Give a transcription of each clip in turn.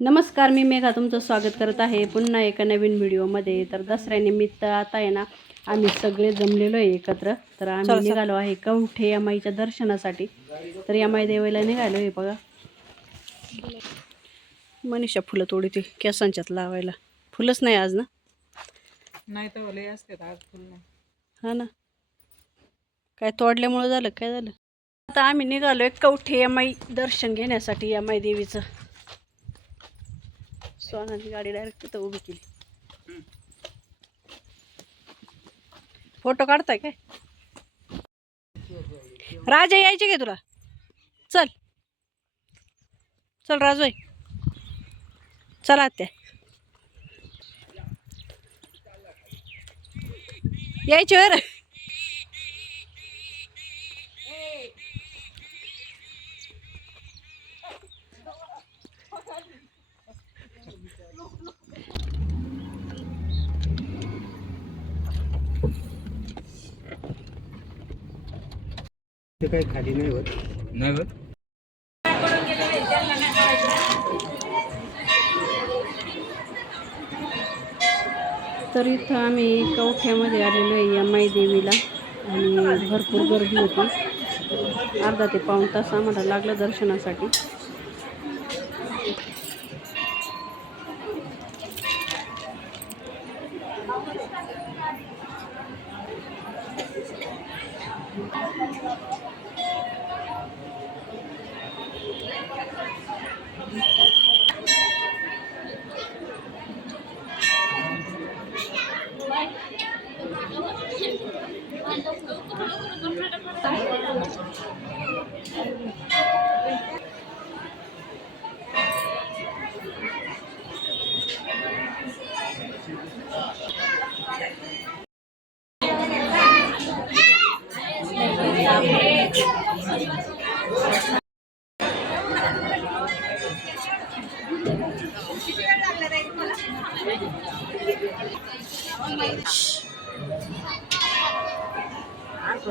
नमस्कार मी मेघा तुमचं स्वागत करत आहे पुन्हा एका नवीन व्हिडिओमध्ये. तर दसऱ्यानिमित्त आता आहे ना आम्ही सगळे जमलेलो आहे एकत्र. तर आम्ही निघालो आहे कवठे यमाईच्या दर्शनासाठी. तर यमाई देवाला निघालो आहे बघा. मनीषा फुलं तोडी ती केसांच्यात लावायला. फुलंच नाही आज ना? नाही तर असते आज फुल. हा ना? काय तोडल्यामुळं झालं काय झालं? आता आम्ही निघालोय कवठे यमाई दर्शन घेण्यासाठी यमाई देवीचं. सोनाची गाडी डायरेक्ट तिथं उभी केली. फोटो काढताय काय? राजा यायचे का तुला? चल. चल राजू चला आत्या. यायचे वर ते काही खाली नाही होत. नाही होत? तर इथं आम्ही कवठ्यामध्ये आलेलो आहे या माई देवीला आणि भरपूर गर्दी होती. अर्धा ते पाऊण तास आम्हाला लागला दर्शनासाठी. Come on.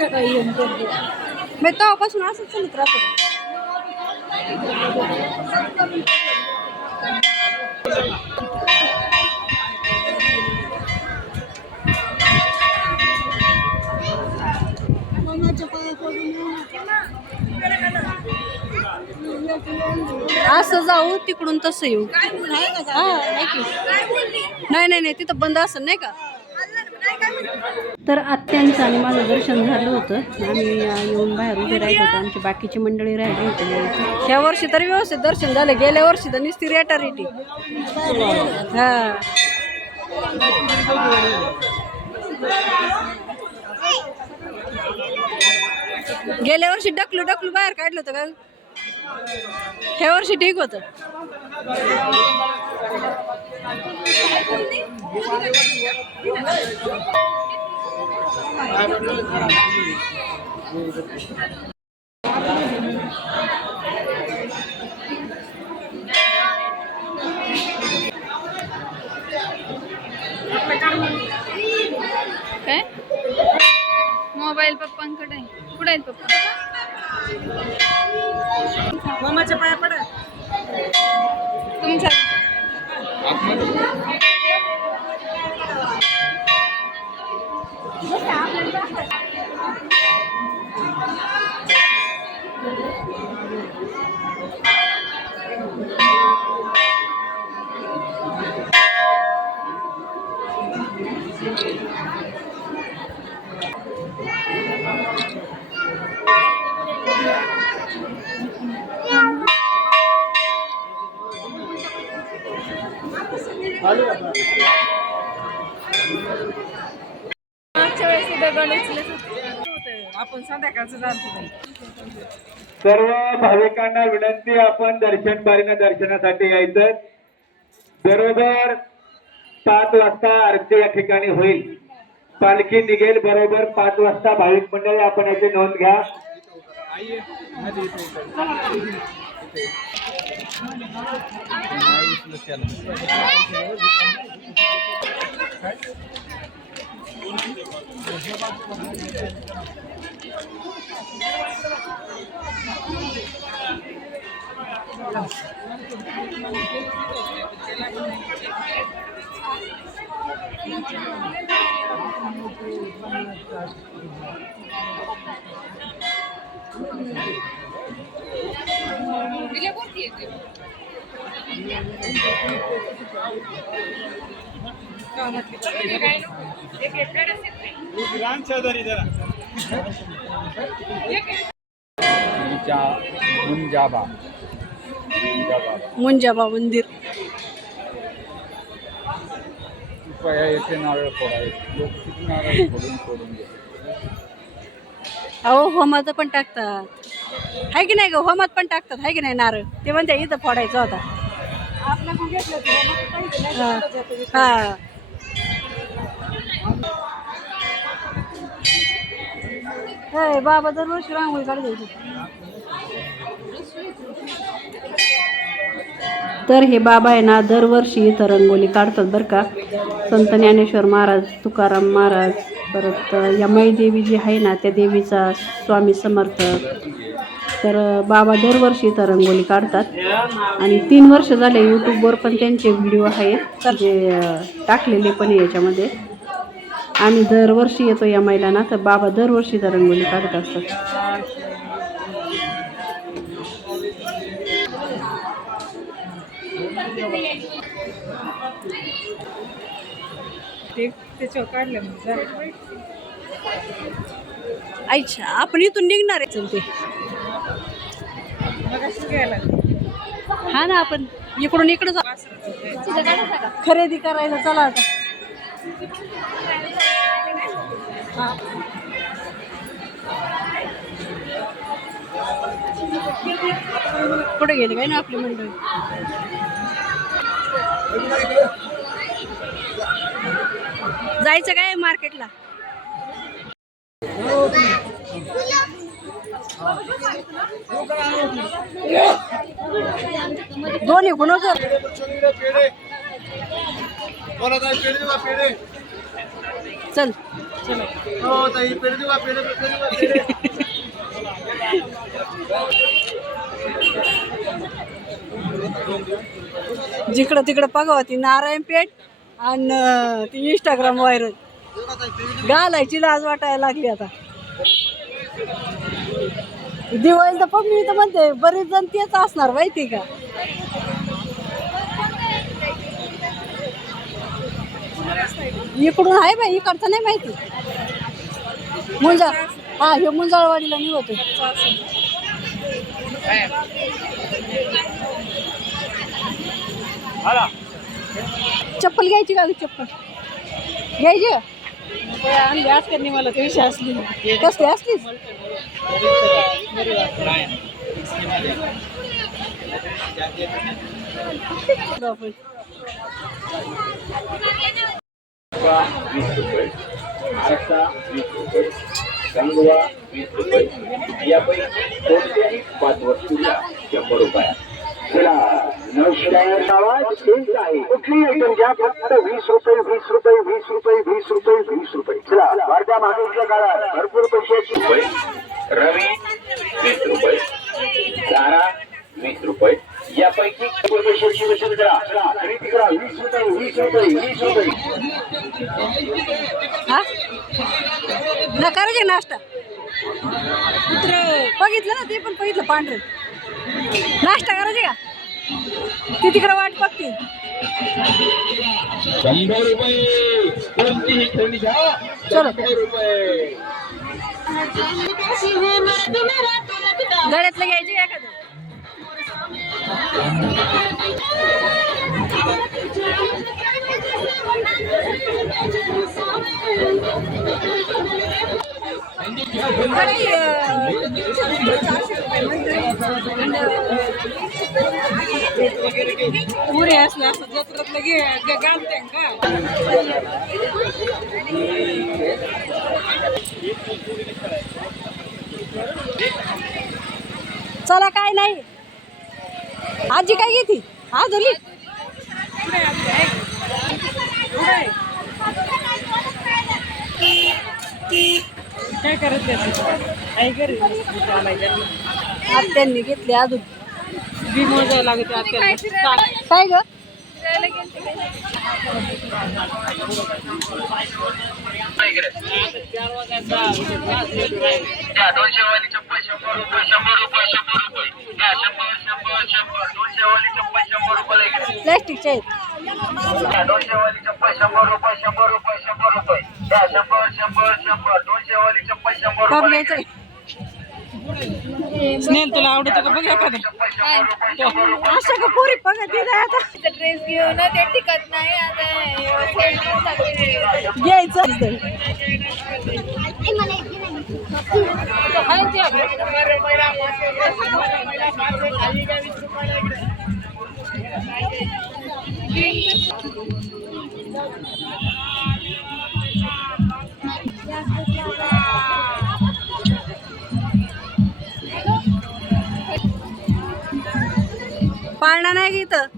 होय तो तेव्हापासून असंच चालत राहतो. असं जाऊ तिकडून तसं येऊ. हा. नाही नाही नाही तिथं बंद असेल नाही का? तर आत्यांचं आणि माझं दर्शन झालं होतं. आम्ही येऊन बाहेर उभे राहिलो होतो. आमची बाकीची मंडळी राहिली होती. ह्या वर्षी तरी व्यवस्थित दर्शन झालं. गेल्या वर्षी तर नुसती रेटारिटी हा. गेल्या वर्षी डकलू डकलू बाहेर काढलं होतं का? ह्या वर्षी ठीक होतं. काय? मोबाईल पप्पांकडे आहे. कुठे आहेत पप्पा? मामाच्या पाया पडा तुमच्या Thank you. संध्याकाळचं जाणतो नाही. सर्व भाविकांना विनंती आपण दर्शन बारीनं दर्शनासाठी यायचं बरोबर पाच वाजता आरती या ठिकाणी होईल. पालखी निघेल बरोबर पाच वाजता. भाविक मंडळी आपण याची नोंद घ्या. मुंजाबा मुंजाबा मंदिर. कृपया येथे नारळ फोडावे लोक किती नारळ फोडून फोडून अहो होमात पण टाकतात. हाय की नाही ग? होमात पण टाकतात. हाय की नाही नारळ? ते म्हणते इथं फोडायचं होता. हा. हे बाबा दरवर्षी रांगोळी काढत तर हे बाबा आहे ना दरवर्षी इथं रंगोली काढतात बरं का संत ज्ञानेश्वर महाराज तुकाराम महाराज परत या देवी जी आहे ना त्या देवीचा स्वामी समर्थ तर बाबा दरवर्षी इथं रंगोली काढतात. आणि तीन वर्ष झाले यूट्यूबवर पण त्यांचे व्हिडिओ आहेत जे टाकलेले पण आहे याच्यामध्ये. आम्ही दरवर्षी येतो या महिला ना तर बाबा दरवर्षी इथं रंगोली काढत असतात. अच्छा आपण इथून निघणार आहे. चल ते मग असं घ्यायला हा ना आपण इकडून इकडे खरेदी करायला चला आता. कुठे गेले काय ना आपली मंडळी? जायचं काय मार्केटला? दोन्ही कुणाचं चल. जिकडं तिकडं बघावं ती नारायण पेठ आणि ती इंस्टाग्राम व्हायरल घालायची लाज वाटायला लागली आता. दिवाळी तर पण मी तर म्हणते बरेच जण तेच असणार माहिती का? इकडून आहे बाई इकडचं नाही माहिती. मुंजाळ हा हे मुंजाळवाडीला निघतो चप्पल घ्यायची का चप्पल? घ्यायची? का आणली आज करणे मला ते विषय असली. कसली असलीच? वीस रुपये. आरसा वीस रुपये. कंगवा वीस रुपये. यापैकी कोणत्याही पाच वस्तूला शंभर रुपये आहे. कुठली आयटम घ्या फक्त वीस रुपये वीस रुपये वीस रुपये वीस रुपये वीस रुपये. चला वाढत्या महागाईच्या काळात भरपूर पैशाची रुपये रवी वीस रुपये चारा वीस रुपये. यापैकी शंभर पैशाची वसूल करा. चला खरेदी करा. वीस रुपये वीस रुपये वीस रुपये. हा? नाश्ता. कुत्रे बघितलं ना ते पण बघितलं पांढरे. नाश्ता करायचे का? ते तिकडे वाट बघतील शंभर रुपये. कोणतीही खरेदी घ्या. चलो. शंभर रुपये. गळ्यातलं घ्यायचे एखादं? पुरे असले असं जत्रातलं घे ग- घालते का? चला काय नाही. आजी काय घेती? हा धुली. काय करत आत्यांनी घेतली अजून. काय ग? दोनशे वाली चप्पल शंभर रुपये शंभर रुपये शंभर रुपये. शंभर शंभर शंभर. दोनशे वाली चप्पल शंभर रुपये प्लॅस्टिकच्या आहेत. दोनशे वाली चप्पल शंभर रुपये शंभर रुपये शंभर रुपये. त्या शंभर शंभर शंभर. दोनशे वाली चप्पल शंभर रुपये स्नेल तुला आवडतं का बघ एखादं? अशा का पोरी बघा तिला आता? ड्रेस घेऊन ते टिकत नाही आता सेल चालू पाळणा नाही इथं.